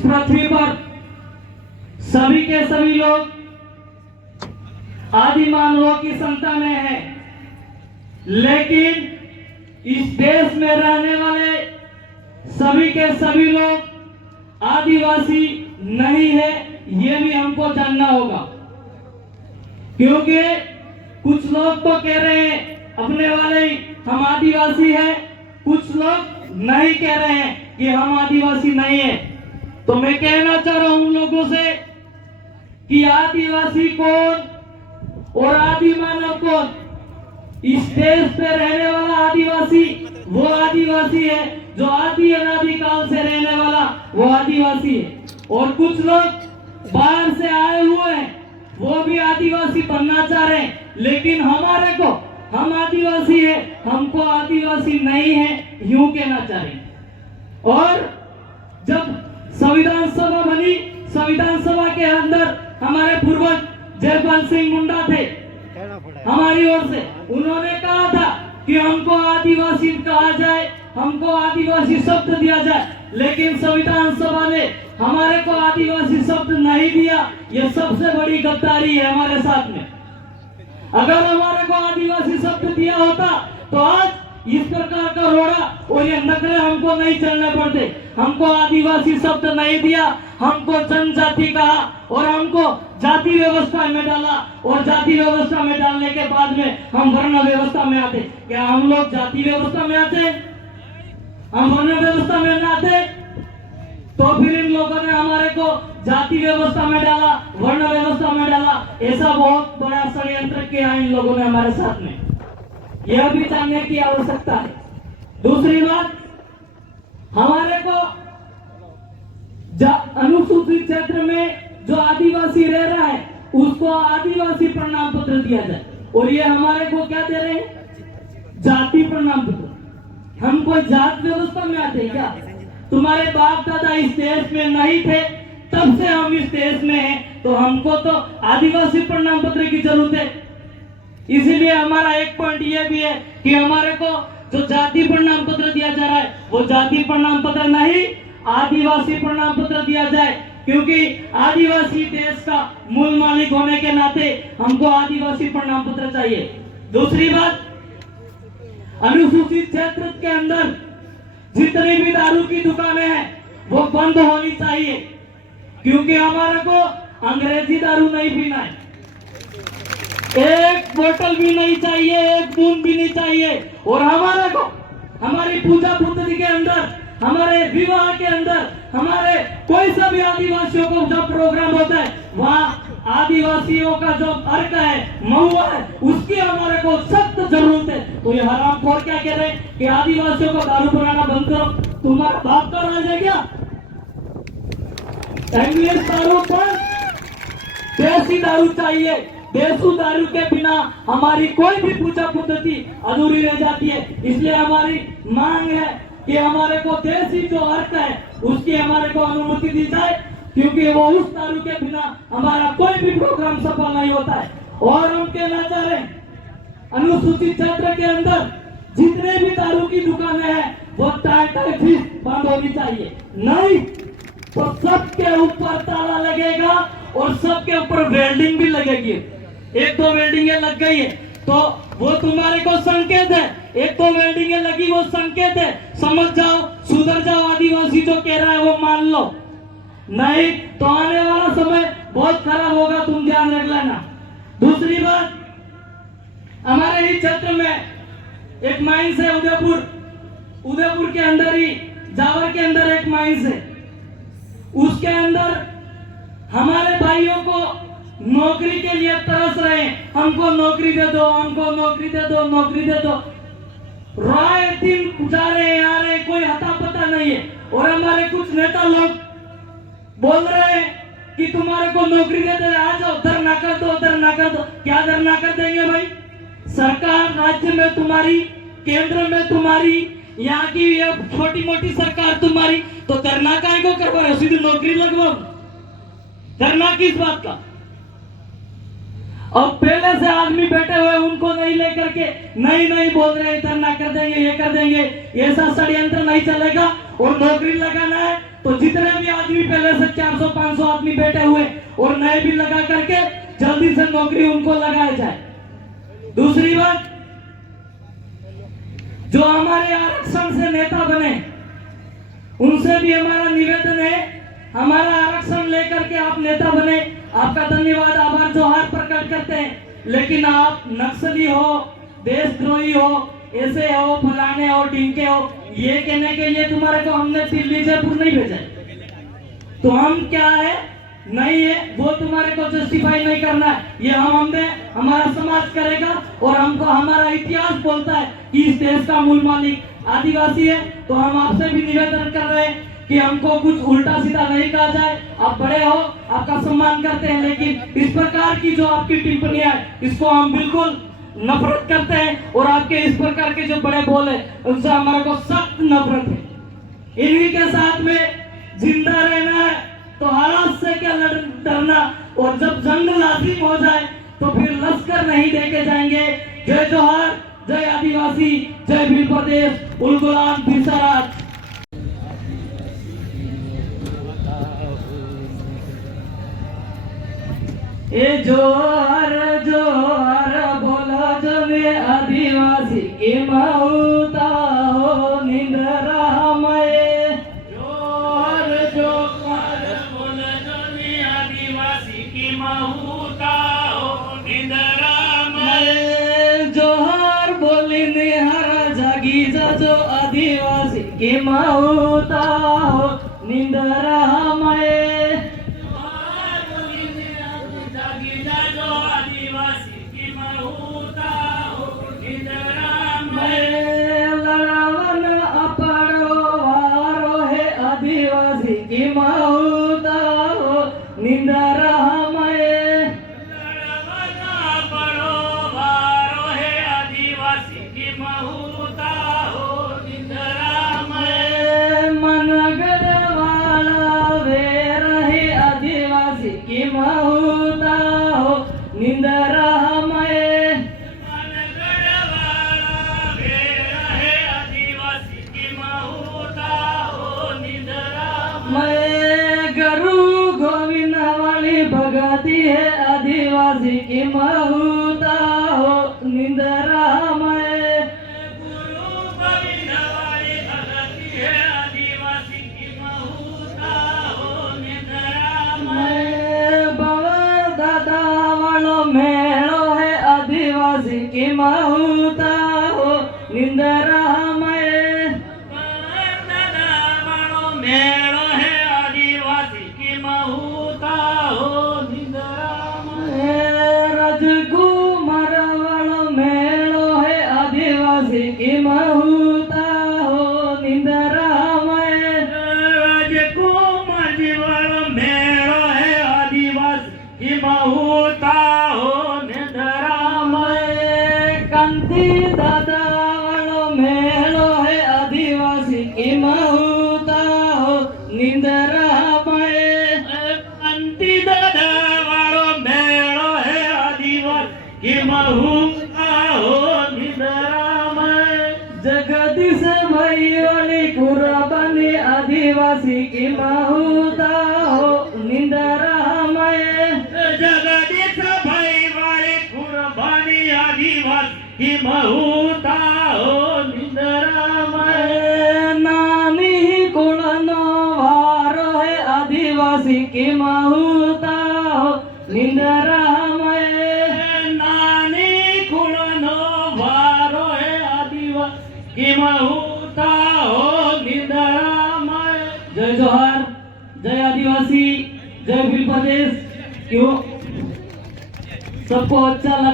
पृथ्वी पर सभी के सभी लोग आदि मानवों की संतानें हैं, लेकिन इस देश में रहने वाले सभी के सभी लोग आदिवासी नहीं है। ये भी हमको जानना होगा, क्योंकि कुछ लोग तो कह रहे हैं अपने वाले हम आदिवासी हैं, कुछ लोग नहीं कह रहे हैं कि हम आदिवासी नहीं है। तो मैं कहना चाह रहा हूं उन लोगों से कि आदिवासी कौन और आदि मानव कौन? इस देश पे रहने वाला आदिवासी वो आदिवासी है जो आदि अनादि काल से रहने वाला वो आदिवासी है, और कुछ लोग बाहर से आए हुए हैं वो भी आदिवासी बनना चाह रहे हैं, लेकिन हमारे को हम आदिवासी है, हमको आदिवासी नहीं है यूं कहना चाह रहे हैं। और जब संविधान सभा बनी, संविधान सभा के अंदर हमारे पूर्वज जयपाल सिंह मुंडा थे हमारी ओर से, उन्होंने कहा था कि हमको आदिवासी कहा जाए, हमको आदिवासी शब्द दिया जाए, लेकिन संविधान सभा ने हमारे को आदिवासी शब्द नहीं दिया। यह सबसे बड़ी गद्दारी है हमारे साथ में। अगर हमारे को आदिवासी शब्द दिया होता तो आज इस प्रकार का रोड़ा और ये नखरे हमको नहीं चलने पड़ते। हमको आदिवासी शब्द नहीं दिया, हमको जनजाति कहा और हमको जाति व्यवस्था में डाला, और जाति व्यवस्था में डालने के बाद में हम वर्ण व्यवस्था में आते। क्या हम लोग जाति व्यवस्था में आते? हम वर्ण व्यवस्था में ना आते? तो फिर इन लोगों ने हमारे को जाति व्यवस्था में डाला, वर्ण व्यवस्था में डाला। ऐसा बहुत बड़ा षड्यंत्र किया इन लोगों ने हमारे साथ में, यह भी जानने की आवश्यकता है। दूसरी बात, हमारे को अनुसूचित क्षेत्र में जो आदिवासी रह रहा है उसको आदिवासी प्रमाण पत्र दिया जाए, और ये हमारे को क्या दे रहे हैं? जाति प्रमाण पत्र। हम कोई जात व्यवस्था में आते हैं क्या? तुम्हारे बाप दादा इस देश में नहीं थे, तब से हम इस देश में हैं, तो हमको तो आदिवासी प्रमाण पत्र की जरूरत है। इसीलिए हमारा एक पॉइंट ये भी है कि हमारे को जो जाति प्रमाण पत्र दिया जा रहा है वो जाति प्रमाण पत्र नहीं, आदिवासी प्रमाण पत्र दिया जाए, क्योंकि आदिवासी देश का मूल मालिक होने के नाते हमको आदिवासी प्रमाण पत्र चाहिए। दूसरी बात, अनुसूचित क्षेत्र के अंदर जितनी भी दारू की दुकानें हैं वो बंद होनी चाहिए, क्योंकि हमारे को अंग्रेजी दारू नहीं पीना है। एक बोतल भी नहीं चाहिए, एक बूंद भी नहीं चाहिए। और हमारे को हमारी पूजा पद्धति के अंदर, हमारे विवाह के अंदर, हमारे कोई सा भी आदिवासियों को जब प्रोग्राम होता है वहाँ आदिवासियों का जो अर्क है, महुआ है, उसकी हमारे को सख्त जरूरत है। तो ये हरामखोर क्या कह रहे हैं कि आदिवासियों को दारू बनाना बंद करो? तुम्हारा बाप का राज है क्या? इंग्लिश दारू पर देसी दारू चाहिए। देसी दारू के बिना हमारी कोई भी पूजा पद्धति अधूरी रह जाती है। इसलिए हमारी मांग है कि हमारे को देसी जो अर्थ है उसकी हमारे को अनुमति दी जाए, क्योंकि वो उस दारू के बिना हमारा कोई भी प्रोग्राम सफल नहीं होता है। और हम कहना चाह रहे हैं, अनुसूचित क्षेत्र के अंदर जितने भी दारू की दुकानें हैं वो टाइट फीस बंद होनी चाहिए, नहीं तो सबके ऊपर ताला लगेगा और सबके ऊपर वेल्डिंग भी लगेगी। एक दो वेल्डिंगें लग गई है तो वो तुम्हारे को संकेत है, एक दो वेल्डिंगें लगी वो संकेत है, समझ जाओ, सुधर जाओ। आदिवासी जो कह रहा है वो मान लो, नहीं तो आने वाला समय बहुत खराब होगा, तुम ध्यान रख लेना। दूसरी बात, हमारे ही क्षेत्र में एक माइंस है उदयपुर के अंदर ही जावर के अंदर एक माइंस है, उसके अंदर हमारे भाइयों को नौकरी के लिए तरस रहे हैं, हमको नौकरी दे दो, हमको नौकरी दे दो, नौकरी दे दो। राय दिन जा रहे हैं, आ रहे, कोई हता पता नहीं है। और हमारे कुछ नेता लोग बोल रहे हैं कि तुम्हारे को नौकरी दे दे, आ जाओ, धरना कर दो, धरना कर दो। क्या धरना कर देंगे भाई? सरकार राज्य में तुम्हारी, केंद्र में तुम्हारी, यहाँ की ये छोटी मोटी सरकार तुम्हारी, तो धरना काहे को करवा रहे हो? सीधी नौकरी लगवाओ, धरना किस बात का? अब पहले से आदमी बैठे हुए उनको नहीं लेकर के नहीं बोल रहे धरना कर देंगे, ये कर देंगे, ऐसा षड्यंत्र नहीं चलेगा। और नौकरी लगाना है तो जितने भी आदमी पहले से 400-500 आदमी बैठे हुए और नए भी लगा करके जल्दी से नौकरी उनको लगाया जाए। दूसरी बात, जो हमारे आरक्षण से नेता बने उनसे भी हमारा निवेदन है, हमारा आरक्षण लेकर के आप नेता बने, आपका धन्यवाद आभार जोहार प्रकट करते हैं। लेकिन आप नक्सली हो, देशद्रोही हो, ऐसे हो, फलाने हो, टिंके हो, ये कहने के लिए तुम्हारे को हमने दिल्ली जयपुर नहीं भेजा। तो हम क्या है नहीं है वो तुम्हारे को जस्टिफाई नहीं करना है, ये हमने हमारा समाज करेगा। और हमको हमारा इतिहास बोलता है कि इस देश का मूल मालिक आदिवासी है। तो हम आपसे भी निवेदन कर रहे हैं कि हमको कुछ उल्टा सीधा नहीं कहा जाए। आप बड़े हो, आपका सम्मान करते हैं, लेकिन इस प्रकार की जो आपकी टिप्पणियां है इसको हम बिल्कुल नफरत करते हैं। और आपके इस प्रकार के जो बड़े बोल है उनसे हमारे को सख्त नफरत है। इन्हीं के साथ में जिंदा रहना है तो हालात से क्या डरना, और जब जंग लाजिम हो जाए तो फिर लश्कर नहीं देके जाएंगे। जय जोहार, जय आदिवासी, जय भील प्रदेश, उलगुलान बिरसाराज। ए जोहार जोहार बोला जो मैं आदिवासी की माऊता हो निंदरा मैं। जोहार जोहार बोला जो मैं आदिवासी की माऊता हो निंदरा मैं। जोहार बोली निहार जागी जा जो आदिवासी की माऊता हो निंदरा मैं। की माऊता हो निंदरा मैं। लड़वना पड़ो भारो है आदिवासी की माऊता हो निंदरा मैं। मनगढ़ वाला वे रहे आदिवासी की माऊता हो निंदरा मैं। मनगढ़ वाला वे रहे आदिवासी की माऊता हो निंदरा मैं। गुरु गोविंद वाली भगती है आदिवासी की माऊता हो निंदरा मैं। गुरु गोविंद वाली भगती है आदिवासी की माऊता हो निंदरा मैं। बाबा दादा वालों मेलो है आदिवासी की माऊता हो निंदरा मैं। मेलो है आदिवासी की माऊता हो निंदरा मैं। राजकुमार वालों मेलो है आदिवासी की माऊता हो निंदरा मैं। राजकुमार जी वाला मेलो है आदिवासी की माऊता हो निंदरा मैं। कांति दादा वालों मेलो है आदिवासी की माऊता हो निंदरा मैं। अंति दादा वालो मेलो है आदिवासी की माऊता हो निंदरा मैं। जगदीश भाई वाली कुर्बानी आदिवासी की माऊता हो निंदरा मैं। जगदीश भाई वाले कुर्बानी आदिवासी की माऊता हो निंदरा मैं। नानी कुळनो वारो है आदिवासी की माऊता हो निंदरा मैं। नानी कुळनो वारो है आदिवासी की माऊता हो निंदरा मैं। जय जोहार, जय आदिवासी, जय भील प्रदेश। क्यों सबको अच्छा लगा?